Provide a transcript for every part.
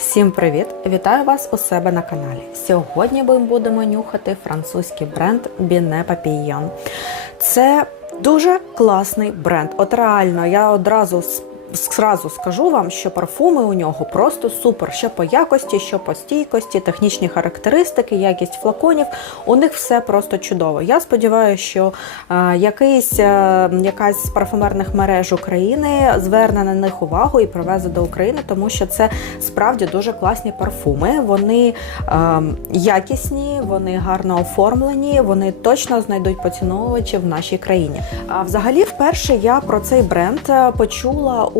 Всім привіт! Вітаю вас у себе на каналі. Сьогодні ми будемо нюхати французький бренд Binet Papillon. Це дуже класний бренд. От реально, я одразу с- Зразу скажу вам, що парфуми у нього просто супер. Що по якості, що по стійкості, технічні характеристики, якість флаконів. У них все просто чудово. Я сподіваюся, що е, якийсь, е, якась з парфумерних мереж України зверне на них увагу і привезе до України, тому що це справді дуже класні парфуми. Вони е, якісні, вони гарно оформлені, вони точно знайдуть поціновувачів в нашій країні. А взагалі, вперше я про цей бренд е, почула у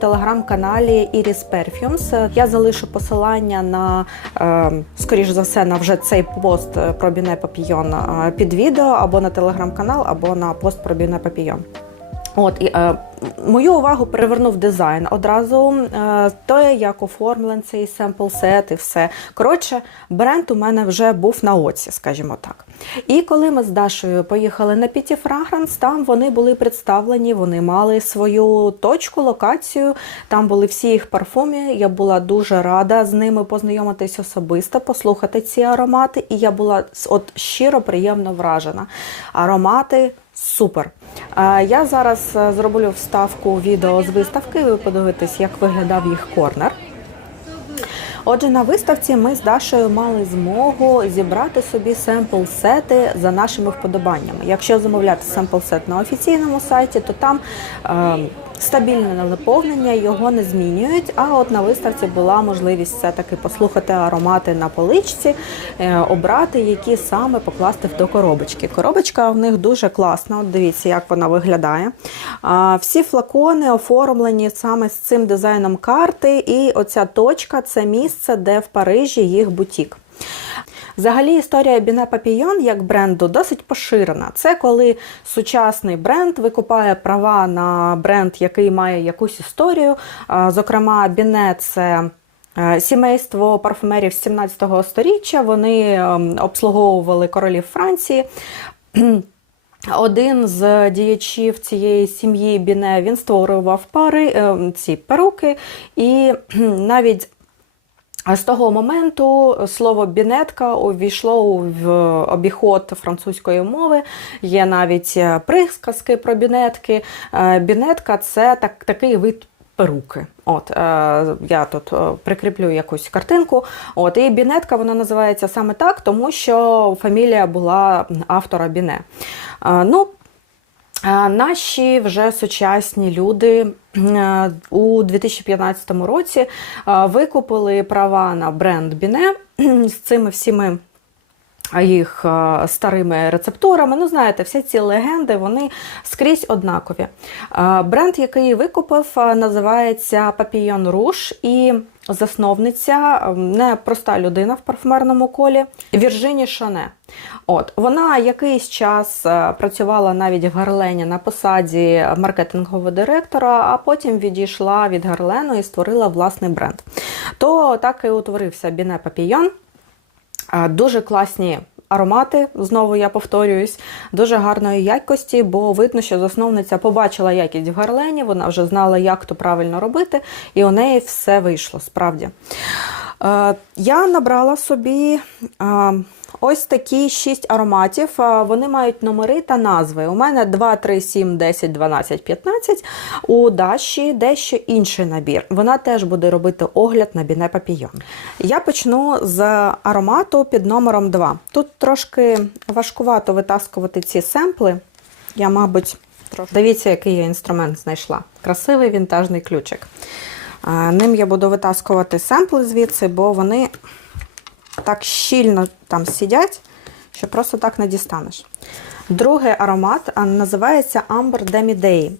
телеграм-каналі Iris Perfumes. Я залишу посилання на е, скоріш за все на вже цей пост про Біне Папійон е, під відео або на телеграм-канал, або на пост про Біне Папійон. От і е, мою увагу привернув дизайн одразу. Е, те, як оформлений цей семпл сет і все. Коротше, бренд у мене вже був на оці, скажімо так. І коли ми з Дашою поїхали на Піті Фрагранс, там вони були представлені, вони мали свою точку, локацію. Там були всі їх парфуми. Я була дуже рада з ними познайомитись особисто, послухати ці аромати. І я була от щиро приємно вражена. Аромати. Супер. Я зараз е, зроблю вставку відео з виставки. Ви подивитесь, як виглядав їх корнер. Отже, на виставці ми з Дашою мали змогу зібрати собі семпл-сети за нашими вподобаннями. Якщо замовляти семпл-сет на офіційному сайті, то там е, стабільне наповнення, його не змінюють. А от на виставці була можливість все-таки послухати аромати на поличці, е, обрати, які саме покласти до коробочки. Коробочка в них дуже класна. От дивіться, як вона виглядає. Всі флакони оформлені саме з цим дизайном карти, і оця точка це місце, де в Парижі їх бутік. Взагалі, історія Біне Папійон як бренду досить поширена. Це коли сучасний бренд викупає права на бренд, який має якусь історію. Зокрема, Біне це. е, Сімейство парфумерів з 17 століття вони ем, обслуговували королів Франції. Один з діячів цієї сім'ї Біне він створював пари ем, ці перуки, і навіть з того моменту слово бінетка увійшло в обіход французької мови. Є навіть е, присказки про бінетки. Е, Бінетка це так, такий вид перуки. От, е, я тут прикріплю якусь картинку. От, і бінетка вона називається саме так, тому що фамілія була автора Біне. Ну, Наші вже сучасні люди е, у 2015 році е, викупили права на бренд Біне з цими всіми їх е, старими рецептурами. Ну, знаєте, всі ці легенди вони скрізь однакові. Бренд, який викупив, називається Papillon Rouge і засновниця непроста не проста людина в парфумерному колі Віржині Шане. От вона якийсь час е, працювала навіть в Гарлені на посаді маркетингового директора, а потім відійшла від Гарлену і створила власний бренд. То так і утворився Біне Папійон. Е, Дуже класні аромати, знову я повторююсь, дуже гарної якості, бо видно, що засновниця побачила якість в Гарлені, вона вже знала, як то правильно робити, і у неї все вийшло справді. Е, Я набрала собі е, ось такі 6 ароматів. Вони мають номери та назви. У мене 2, 3, 7, 10, 12, 15. У Даші дещо інший набір. Вона теж буде робити огляд на Біне Папійон. Я почну з аромату під номером 2. Тут трошки важкувато витаскувати ці семпли. Я, мабуть, трошки. Дивіться, який я інструмент знайшла. Красивий вінтажний ключик. Ним я буду витаскувати семпли звідси, бо вони так щільно там сидять, що просто так не дістанеш. Другий аромат називається Amber Demi Day.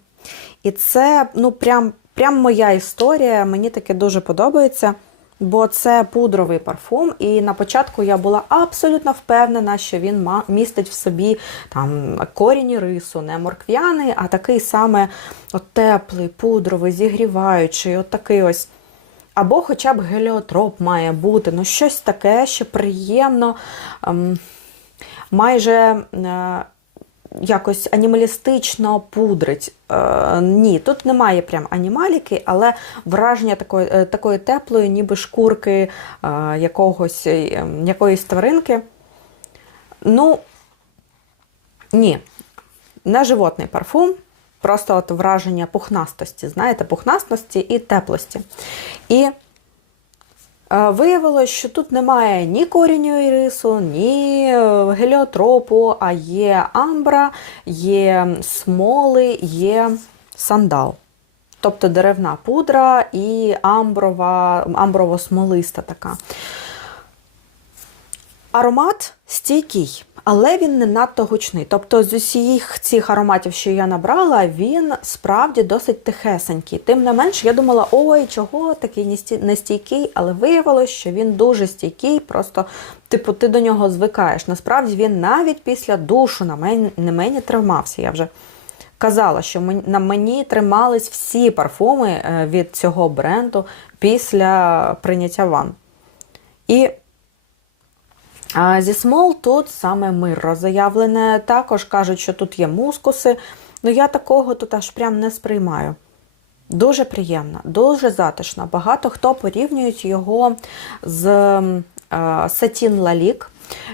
І це ну, прям, прям моя історія. Мені таке дуже подобається. Бо це пудровий парфум, і на початку я була абсолютно впевнена, що він містить в собі там корінь рису, не морквяний, а такий саме от теплий, пудровий, зігріваючий, от такий ось. Або хоча б геліотроп має бути, ну щось таке, що приємно, ем, майже е, якось анімалістично пудрить. Е, ні, тут немає прям анімаліки, але враження такої, е, такої теплої, ніби шкурки е, якогось, е, якоїсь тваринки. Ну, ні, не животний парфум, просто от враження пухнастості, знаєте, пухнастості і теплості. І е, виявилось, що тут немає ні коріню ірису, ні е, геліотропу, а є амбра, є смоли, є сандал. Тобто деревна пудра і амброва, амброво-смолиста така. Аромат стійкий, але він не надто гучний. Тобто з усіх цих ароматів, що я набрала, він справді досить тихесенький. Тим не менш, я думала, ой, чого такий нестійкий, але виявилось, що він дуже стійкий, просто типу, ти до нього звикаєш. Насправді він навіть після душу на мені, на мені тримався. Я вже казала, що на мені тримались всі парфуми е, від цього бренду після прийняття ван. І зі смол тут саме мирро заявлене. Також кажуть, що тут є мускуси. Ну я такого тут аж прям не сприймаю. Дуже приємно, дуже затишно. Багато хто порівнюють його з е, Сатін Лалік.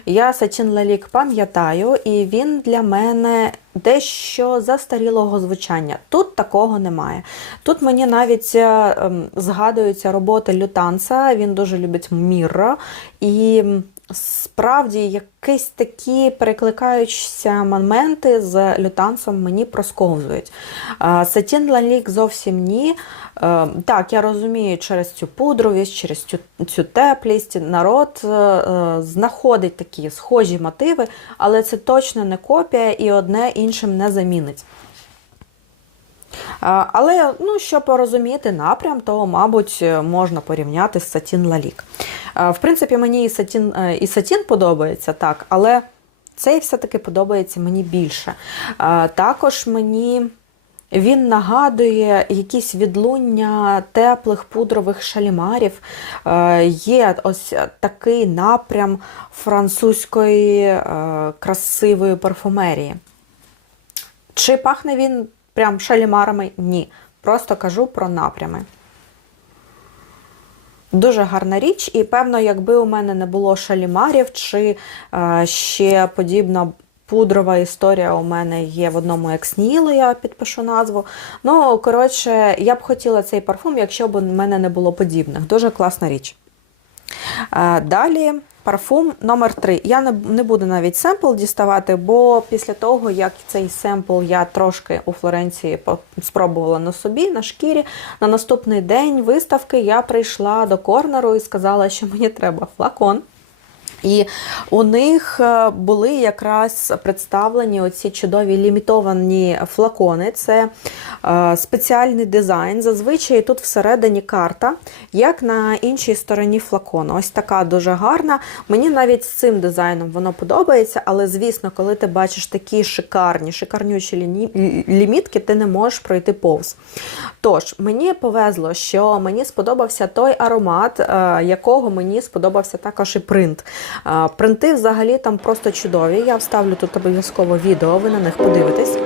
Я Сатін Лалік пам'ятаю, і він для мене дещо застарілого звучання. Тут такого немає. Тут мені навіть е, згадуються роботи Лютанса, він дуже любить Мірро. І справді якісь такі перекликаючіся моменти з лютансом мені просковзують. А, Сатін Лалік зовсім ні. Е, Так, я розумію, через цю пудровість, через цю, цю теплість народ е, е, знаходить такі схожі мотиви, але це точно не копія і одне іншим не замінить. Але ну, щоб порозуміти напрям, то, мабуть, можна порівняти з Сатін Лалік. В принципі, мені і Сатін, е, і Сатін подобається, так, але цей все-таки подобається мені більше. Також мені він нагадує якісь відлуння теплих пудрових шалімарів. Е, Є ось такий напрям французької е, красивої парфумерії. Чи пахне він прям шалімарами? Ні. Просто кажу про напрями. Дуже гарна річ, і певно, якби у мене не було шалімарів, чи е, ще подібна пудрова історія у мене є в одному екснілу, я підпишу назву. Ну, коротше, я б хотіла цей парфум, якщо б у мене не було подібних. Дуже класна річ. Е, Далі парфум номер 3 Я не, не буду навіть семпл діставати, бо після того, як цей семпл я трошки у Флоренції спробувала на собі, на шкірі, на наступний день виставки я прийшла до корнеру і сказала, що мені треба флакон. І у них е, були якраз представлені оці чудові лімітовані флакони. Це е, спеціальний дизайн. Зазвичай тут всередині карта, як на іншій стороні флакону. Ось така дуже гарна. Мені навіть з цим дизайном воно подобається, але звісно, коли ти бачиш такі шикарні, шикарнючі лімітки, ти не можеш пройти повз. Тож, мені повезло, що мені сподобався той аромат, е, якого мені сподобався також і принт. Принти взагалі там просто чудові. Я вставлю тут обов'язково відео, ви на них подивитесь.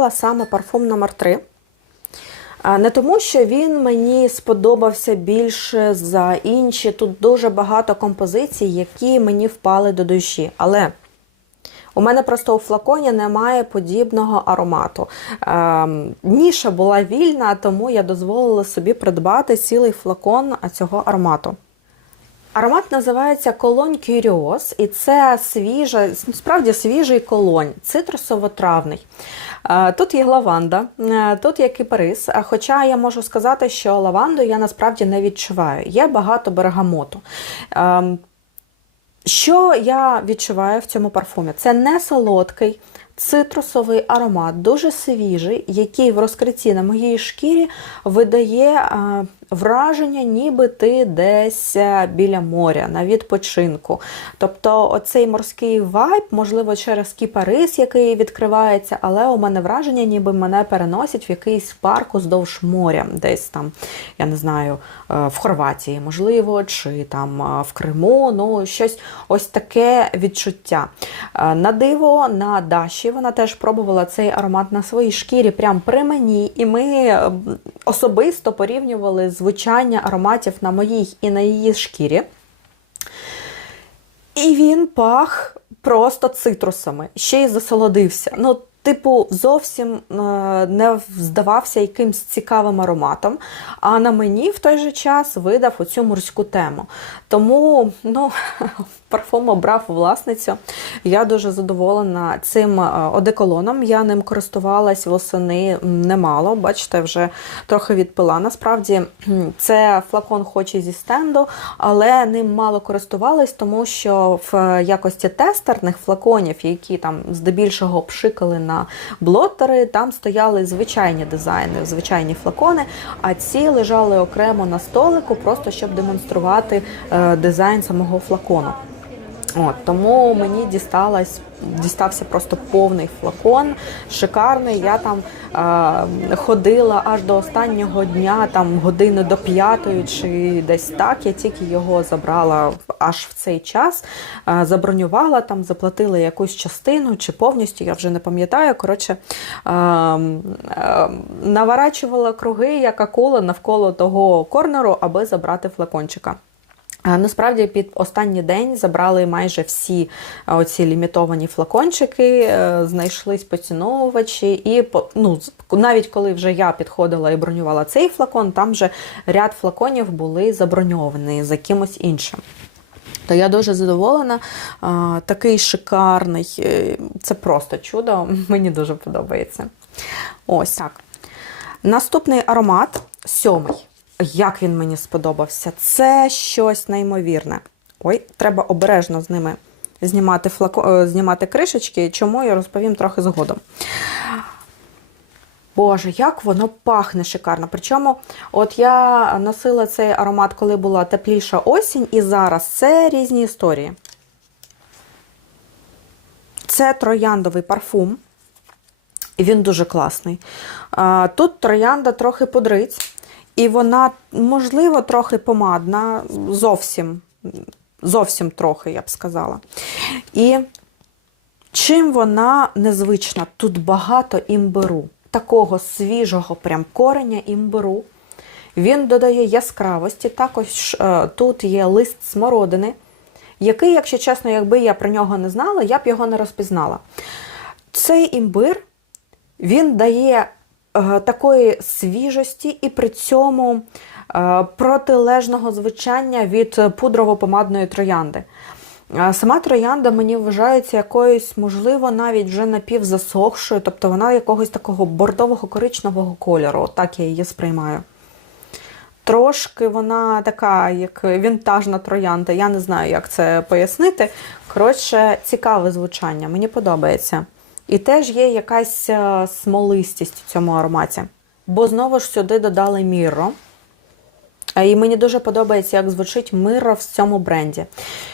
Обрала саме парфум номер 3 Не тому, що він мені сподобався більше за інші. Тут дуже багато композицій, які мені впали до душі. Але У мене просто у флаконі немає подібного аромату. Ем, ніша була вільна, тому я дозволила собі придбати цілий флакон цього аромату. Аромат називається колонь Curios, і це свіжа, справді свіжий колонь, цитрусово-травний. Е, Тут є лаванда, е, тут є кипарис. Хоча я можу сказати, що лаванду я насправді не відчуваю. Є багато бергамоту. Ем, Що я відчуваю в цьому парфумі? Це не солодкий. Цитрусовий аромат, дуже свіжий, який в розкритті на моїй шкірі видає е, враження, ніби ти десь е, біля моря на відпочинку. Тобто оцей морський вайб, можливо, через кіпарис, який відкривається, але у мене враження, ніби мене переносять в якийсь парк уздовж моря, десь там, я не знаю, е, в Хорватії, можливо, чи там е, в Криму. Ну, щось ось таке відчуття. На диво, на Даші вона теж пробувала цей аромат на своїй шкірі, прямо при мені, і ми особисто порівнювали звучання ароматів на моїй і на її шкірі. І він пах просто цитрусами, ще й засолодився. Ну, типу, зовсім е, не здавався якимсь цікавим ароматом, а на мені в той же час видав оцю морську тему. Тому ну, парфум обрав власницю. Я дуже задоволена цим е, одеколоном. Я ним користувалась восени немало. Бачите, вже трохи відпила. Насправді це флакон хоч і зі стенду, але ним мало користувалась, тому що в якості тестерних флаконів, які там здебільшого пшикали на блотери, там стояли звичайні дизайни, звичайні флакони, а ці лежали окремо на столику, просто щоб демонструвати е, дизайн самого флакону. От, тому мені дісталась, дістався просто повний флакон, шикарний. Я там е, ходила аж до останнього дня, там години до п'ятої чи десь так. Я тільки його забрала аж в цей час, е, забронювала там, заплатила якусь частину чи повністю, я вже не пам'ятаю. Коротше, е, е, наворачувала круги, як акула навколо того корнеру, аби забрати флакончика. Насправді під останній день забрали майже всі оці лімітовані флакончики, е, знайшлись поціновувачі, і ну, навіть коли вже я підходила і бронювала цей флакон, там вже ряд флаконів були заброньовані за кимось іншим. То я дуже задоволена. Такий шикарний, е, це просто чудо. Мені дуже подобається. Ось так. Наступний аромат сьомий. Як він мені сподобався? Це щось неймовірне. Ой, треба обережно з ними знімати, флако... е, знімати кришечки, чому я розповім трохи згодом. Боже, як воно пахне шикарно. Причому, от я носила цей аромат, коли була тепліша осінь, і зараз це різні історії. Це трояндовий парфум. І він дуже класний. Тут троянда трохи подриць, і вона, можливо, трохи помадна, зовсім, зовсім трохи, я б сказала. І чим вона незвична? Тут багато імбиру, такого свіжого прям кореня імбиру. Він додає яскравості. Також е, тут є лист смородини, який, якщо чесно, якби я про нього не знала, я б його не розпізнала. Цей імбир він дає такої свіжості і при цьому е, протилежного звучання від пудрово-помадної троянди. Е, Сама троянда мені вважається якоюсь, можливо, навіть вже напівзасохшою, тобто вона якогось такого бордового коричневого кольору, так я її сприймаю. Трошки вона така, як вінтажна троянда. Я не знаю, як це пояснити. Коротше, цікаве звучання, мені подобається. І теж є якась е, смолистість у цьому ароматі. Бо знову ж сюди додали міро. Е, І мені дуже подобається, як звучить миро в цьому бренді.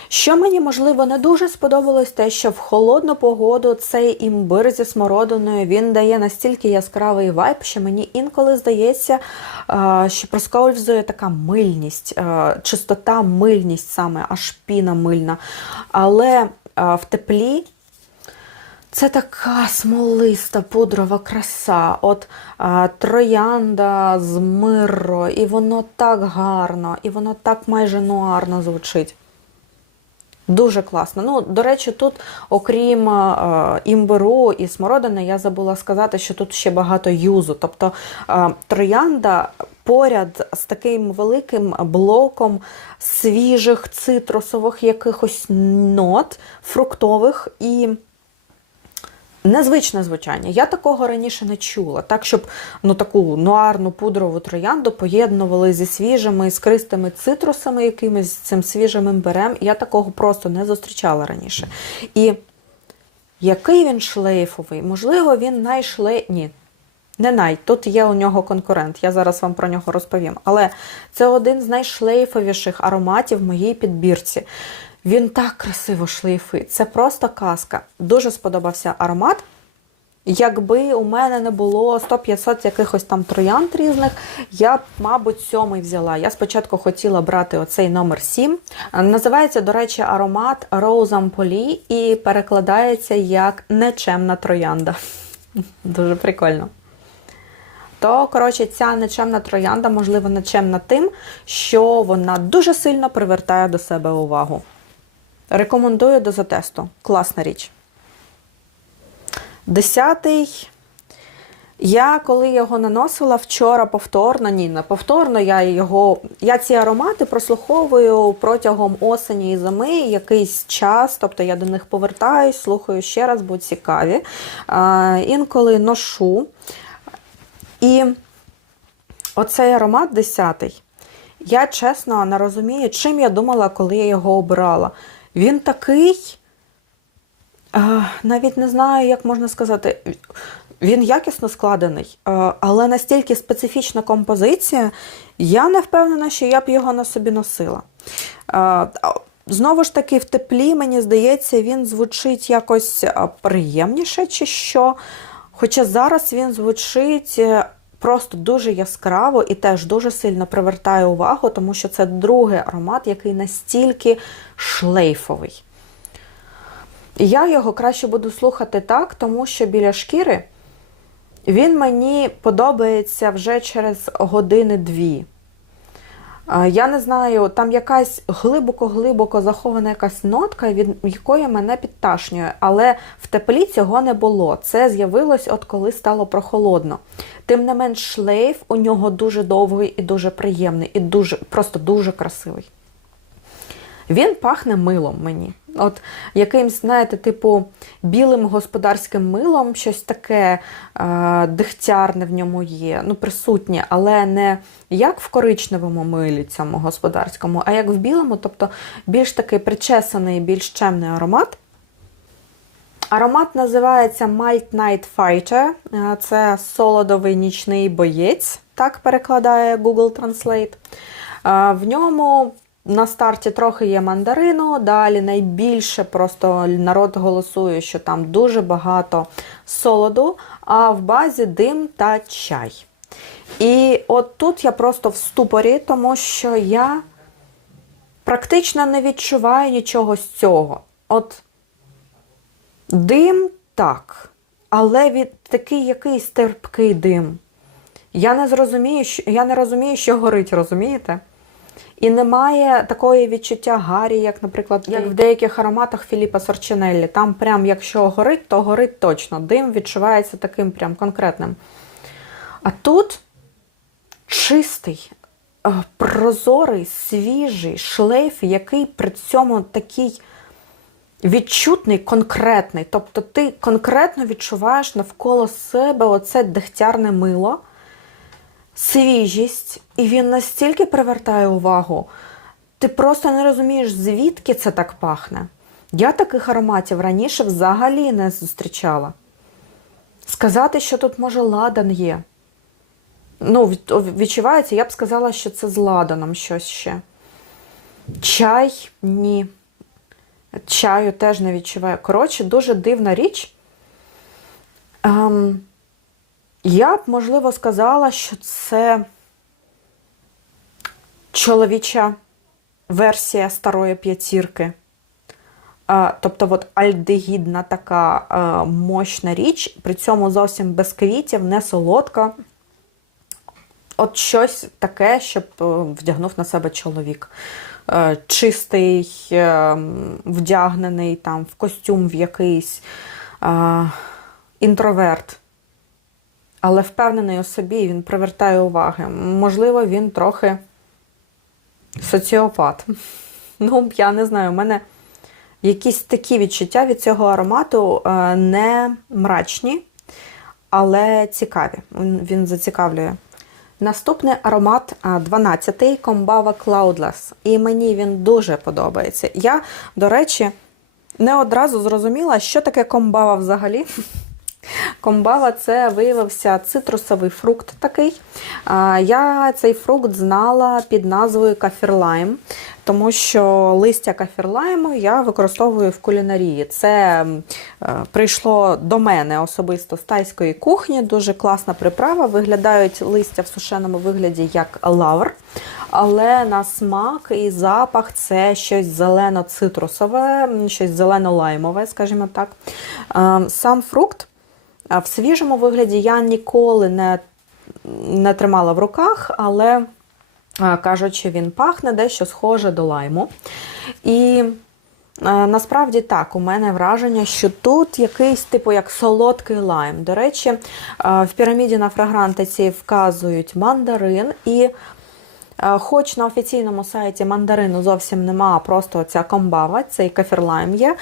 Що мені, можливо, не дуже сподобалось, те, що в холодну погоду цей імбир зі смородиною він дає настільки яскравий вайб, що мені інколи здається, е, що проскользує така мильність, чистота, мильність саме, аж піна мильна. Але в теплі це така смолиста пудрова краса. От а, троянда з мирро, і воно так гарно, і воно так майже нуарно звучить. Дуже класно. Ну, до речі, тут, окрім е, імбиру і смородини, я забула сказати, що тут ще багато юзу. Тобто е, троянда поряд з таким великим блоком свіжих цитрусових якихось нот, фруктових і. Незвичне звучання. Я такого раніше не чула. Так, щоб ну, таку нуарну пудрову троянду поєднували зі свіжими іскристими цитрусами, якимись цим свіжим імбирем. Я такого просто не зустрічала раніше. І який він шлейфовий? Можливо, він найшлей... Ні, не най. Тут є у нього конкурент. Я зараз вам про нього розповім. Але це один з найшлейфовіших ароматів в моїй підбірці. Він так красиво шлейфить. Це просто казка. Дуже сподобався аромат. Якби у мене не було 100-500 якихось там троянд різних, я б, мабуть, сьомий взяла. Я спочатку хотіла брати оцей номер 7. Називається, до речі, аромат Ampoli і перекладається як нечемна троянда. Дуже прикольно. То, коротше, ця нечемна троянда, можливо, нечемна тим, що вона дуже сильно привертає до себе увагу. Рекомендую до затесту. Класна річ. Десятий. Я коли його наносила вчора повторно, ні, не повторно, я його. Я ці аромати прослуховую протягом осені і зими якийсь час, тобто я до них повертаюсь, слухаю ще раз, бо цікаві. А, інколи ношу. І оцей аромат десятий. Я чесно не розумію, чим я думала, коли я його обирала. Він такий, навіть не знаю, як можна сказати, він якісно складений, але настільки специфічна композиція, я не впевнена, що я б його на собі носила. Знову ж таки, в теплі, мені здається, він звучить якось приємніше, чи що. Хоча зараз він звучить е, просто дуже яскраво і теж дуже сильно привертає увагу, тому що це другий аромат, який настільки шлейфовий. Я його краще буду слухати так, тому що біля шкіри він мені подобається вже через години-дві. Я не знаю, там якась глибоко-глибоко захована якась нотка, від якої мене підташнює, але в теплі цього не було. Це з'явилось, от коли стало прохолодно. Тим не менш, шлейф у нього дуже довгий і дуже приємний, і дуже, просто дуже красивий. Він пахне милом мені. От якимсь, знаєте, типу білим господарським милом, щось таке е, дихтярне в ньому є, ну, присутнє, але не як в коричневому милі цьому господарському, а як в білому, тобто більш такий причесаний, більш чемний аромат. Аромат називається Mild Night Fighter. Е, Це солодовий нічний боєць, так перекладає Google Translate. Е, В ньому на старті трохи є мандарину, далі найбільше просто народ голосує, що там дуже багато солоду, а в базі дим та чай. І от тут я просто в ступорі, тому що я практично не відчуваю нічого з цього. От дим так, але від такий якийсь терпкий дим. Я не зрозумію, що я не розумію, що горить, розумієте? І немає такої відчуття гарі, як, наприклад, як в деяких ароматах Філіпа Сорчинеллі. Там прям, якщо горить, то горить точно. Дим відчувається таким прям конкретним. А тут чистий, е, прозорий, свіжий шлейф, який при цьому такий відчутний, конкретний. Тобто ти конкретно відчуваєш навколо себе оце дегтярне мило свіжість, і він настільки привертає увагу, ти просто не розумієш, звідки це так пахне. Я таких ароматів раніше взагалі не зустрічала. Сказати, що тут, може, ладан є. Ну, відчувається, я б сказала, що це з ладаном щось ще. Чай ні. Чаю теж не відчуваю. Коротше, дуже дивна річ. Ем, я б, можливо, сказала, що це чоловіча версія старої п'ятірки. Тобто, от альдегідна така мощна річ, при цьому зовсім без квітів, не солодка. от щось таке, щоб е, вдягнув на себе чоловік. Е, Чистий, е, вдягнений там в костюм в якийсь інтроверт. Але впевнений у собі, він привертає уваги. Можливо, він трохи соціопат. Ну, я не знаю, у мене якісь такі відчуття від цього аромату е, не мрачні, але цікаві. Він, зацікавлює. Наступний аромат 12-й Комбава Cloudless. І мені він дуже подобається. Я, до речі, не одразу зрозуміла, що таке комбава взагалі. Комбава це виявився цитрусовий фрукт такий. Я цей фрукт знала під назвою кафірлайм, тому що листя кафірлайму я використовую в кулінарії. Це е, прийшло до мене особисто з тайської кухні. Дуже класна приправа. Виглядають листя в сушеному вигляді як лавр. Але на смак і запах це щось зелено-цитрусове, щось зелено-лаймове, скажімо так. Е, Сам фрукт. А в свіжому вигляді я ніколи не, не тримала в руках, але що він пахне дещо схоже до лайму. І насправді так, у мене враження, що тут якийсь типу як солодкий лайм. До речі, в піраміді на фрагрантиці вказують мандарин і. Хоч на офіційному сайті мандарину зовсім нема, просто ця комбава, цей кафірлайм є.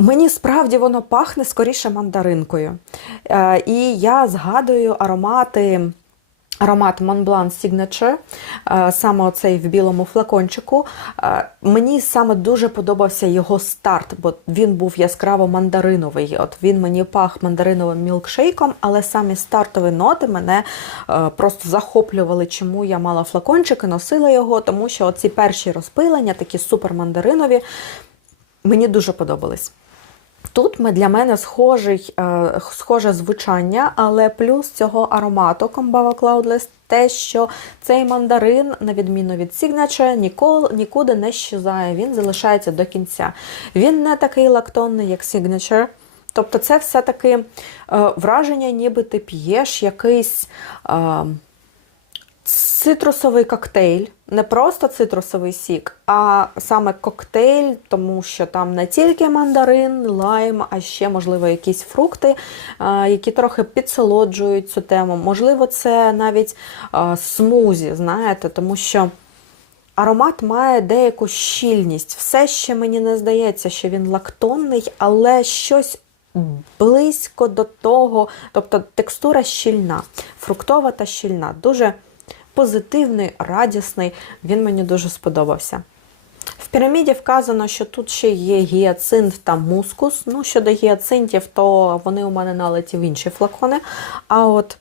Мені справді воно пахне скоріше мандаринкою. Е, І я згадую аромати. Аромат Montblanc Signature, е, саме оцей в білому флакончику. Е, Мені саме дуже подобався його старт, бо він був яскраво мандариновий. От Він мені пах мандариновим мілкшейком, але самі стартові ноти мене просто захоплювали, чому я мала флакончик і носила його, тому що оці перші розпилення, такі супер мандаринові, мені дуже подобались. Тут ми для мене схожий, е, схоже звучання, але плюс цього аромату Комбава Cloudless те, що цей мандарин, на відміну від Signature, ніколи, нікуди не щезає, він залишається до кінця. Він не такий лактонний, як Signature. Тобто це все-таки е, враження, ніби ти п'єш якийсь. Е, Цитрусовий коктейль, не просто цитрусовий сік, а саме коктейль, тому що там не тільки мандарин, лайм, а ще, можливо, якісь фрукти, е, які трохи підсолоджують цю тему. Можливо, це навіть е, смузі, знаєте, тому що аромат має деяку щільність. Все ще мені не здається, що він лактонний, але щось. Близько до того, тобто текстура щільна, фруктова та щільна. Дуже позитивний, радісний, він мені дуже сподобався. В піраміді вказано, що тут ще є гіацинт та мускус. Ну, щодо гіацинтів, то вони у мене налеті в інші флакони. А от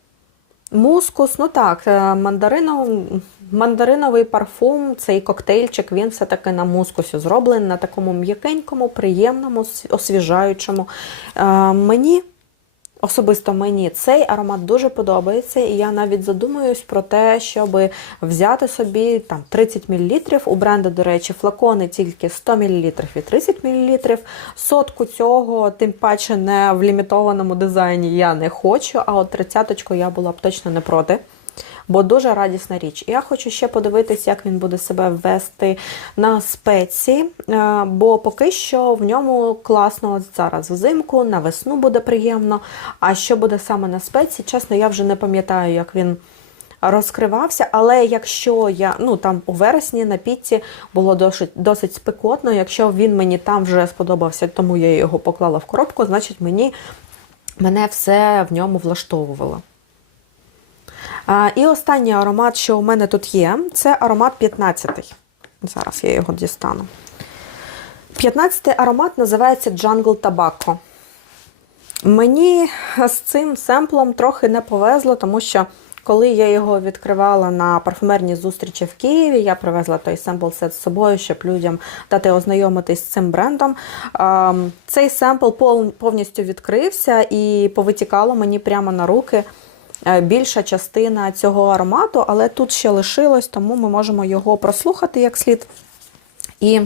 мускус, ну так, е, мандаринов, мандариновий парфум, цей коктейльчик, він все-таки на мускусі зроблений, на такому м'якенькому, приємному, освіжаючому. Е, Мені Особисто мені цей аромат дуже подобається, і я навіть задумуюсь про те, щоб взяти собі там 30 мл. У бренду, до речі, флакони тільки 100 мл і 30 мл. Сотку цього, тим паче не в лімітованому дизайні я не хочу, а от тридцяточку я була б точно не проти. Бо дуже радісна річ. Я хочу ще подивитися, як він буде себе ввести на спеці, е, бо поки що в ньому класно от зараз взимку, на весну буде приємно. А що буде саме на спеці, чесно, я вже не пам'ятаю, як він. Розкривався, але якщо я ну там у вересні на піці було досить досить спекотно. Якщо він мені там вже сподобався, тому я його поклала в коробку, значить мені мене все в ньому влаштовувало. І останній аромат, що у мене тут є, це аромат 15. Зараз я його дістану. 15-й аромат називається Jungle Tobacco. Мені з цим семплом трохи не повезло, тому що коли я його відкривала на парфумерній зустрічі в Києві, я привезла той семпл сет з собою, щоб людям дати ознайомитись з цим брендом. Цей семпл повністю відкрився і повитікало мені прямо на руки. Е, більша частина цього аромату, але тут ще лишилось, тому ми можемо його прослухати як слід. І е,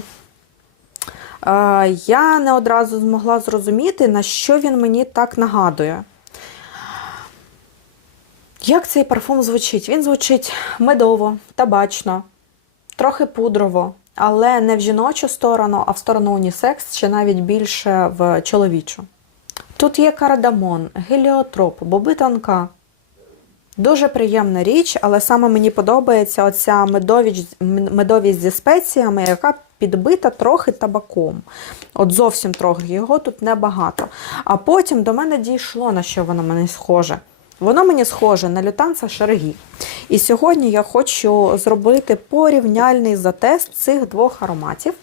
я не одразу змогла зрозуміти, на що він мені так нагадує. Як цей парфум звучить? Він звучить медово, табачно, трохи пудрово, але не в жіночу сторону, а в сторону унісекс, чи навіть більше в чоловічу. Тут є кардамон, геліотроп, боби тонка. Дуже приємна річ, але саме мені подобається оця медовість, медовість зі спеціями, яка підбита трохи табаком. От зовсім трохи, його тут небагато. А потім до мене дійшло, на що воно мені схоже. Воно мені схоже на лютанца Шерегі. І сьогодні я хочу зробити порівняльний затест цих двох ароматів.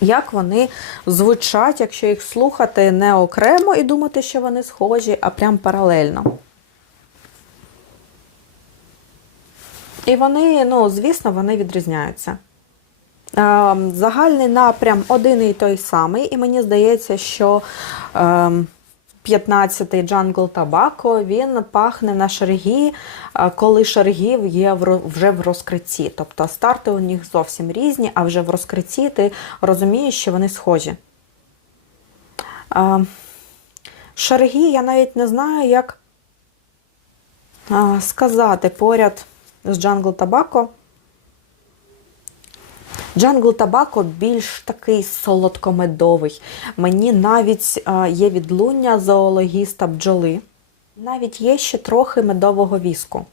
Як вони звучать, якщо їх слухати не окремо і думати, що вони схожі, а прям паралельно. І вони, ну, звісно, вони відрізняються. Загальний напрям один і той самий, і мені здається, що е, 15-й Jungle Tobacco, він пахне на шергі, коли шергів є вже в розкритті. Тобто старти у них зовсім різні, а вже в розкритті ти розумієш, що вони схожі. Шергі я навіть не знаю, як сказати поряд з Jungle Tobacco. Джангл Табако більш такий солодкомедовий. Мені навіть е, є відлуння зоологіста бджоли. Навіть є ще трохи медового віску.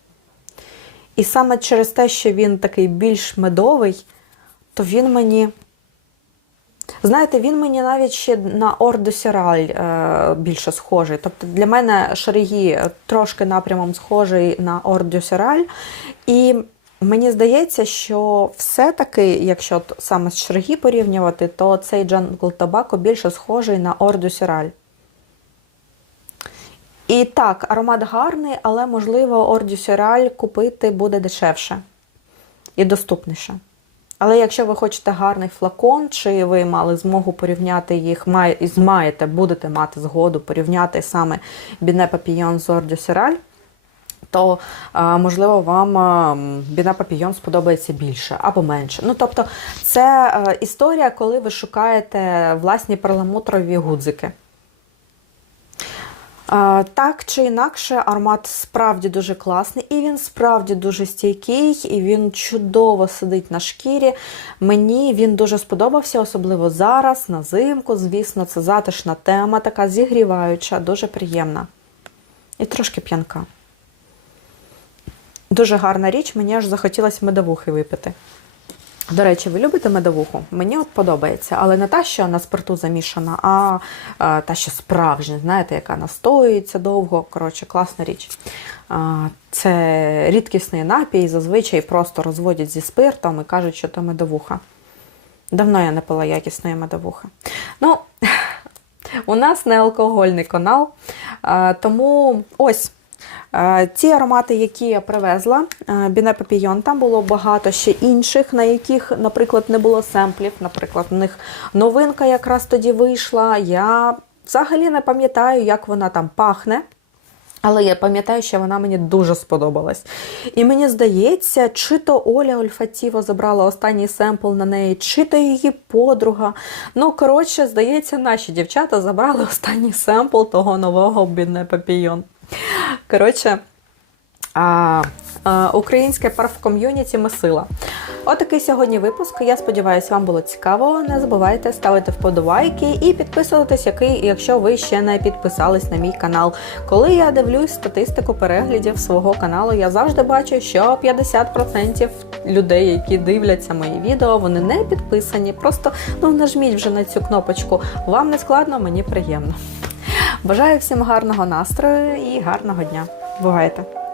І саме через те, що він такий більш медовий, то він мені. Знаєте, він мені навіть ще на Орду Сіраль е, більше схожий. Тобто для мене Шарегі трошки напрямом схожий на Орду Сіраль. І мені здається, що все-таки, якщо саме з Шарегі порівнювати, то цей Jungle Tobacco більше схожий на Орду Сіраль. І так, аромат гарний, але можливо Орду Сіраль купити буде дешевше і доступніше. Але якщо ви хочете гарний флакон, чи ви мали змогу порівняти їх, маєте, будете мати згоду порівняти саме Біне Папійон з Ордю Сіраль, то можливо вам а, Біне Папійон сподобається більше або менше. Ну тобто, це е, історія, коли ви шукаєте власні перламутрові гудзики. Так чи інакше, аромат справді дуже класний, і він справді дуже стійкий, і він чудово сидить на шкірі. Мені він дуже сподобався, особливо зараз, на зимку. Звісно, це затишна тема, така зігріваюча, дуже приємна. І трошки п'янка. Дуже гарна річ, мені аж захотілося медовухи випити. До речі, ви любите медовуху? Мені от подобається, але не та, що на спирту замішана, а, а та, що справжня, знаєте, яка настоюється довго. Коротше, класна річ. Це рідкісний напій, зазвичай просто розводять зі спиртом і кажуть, що то медовуха. Давно я не пила якісної медовухи. Ну, у нас не алкогольний канал, тому ось. Е, Ті аромати, які я привезла, е, Біне Папійон, там було багато ще інших, на яких, наприклад, не було семплів. Наприклад, у них новинка якраз тоді вийшла. Я взагалі не пам'ятаю, як вона там пахне. Але я пам'ятаю, що вона мені дуже сподобалась. І мені здається, чи то Оля Ольфатіва забрала останній семпл на неї, чи то її подруга. Ну, коротше, здається, наші дівчата забрали останній семпл того нового Бідне Папійон. Коротше, а, а, українське парф-ком'юніті ми сила. Отакий сьогодні випуск. Я сподіваюся, вам було цікаво. Не забувайте ставити вподобайки і підписуватись, який, якщо ви ще не підписались на мій канал. Коли я дивлюсь статистику переглядів свого каналу, я завжди бачу, що 50% людей, які дивляться мої відео, вони не підписані. Просто ну нажміть вже на цю кнопочку. Вам не складно, мені приємно. Бажаю всім гарного настрою і гарного дня. Бувайте!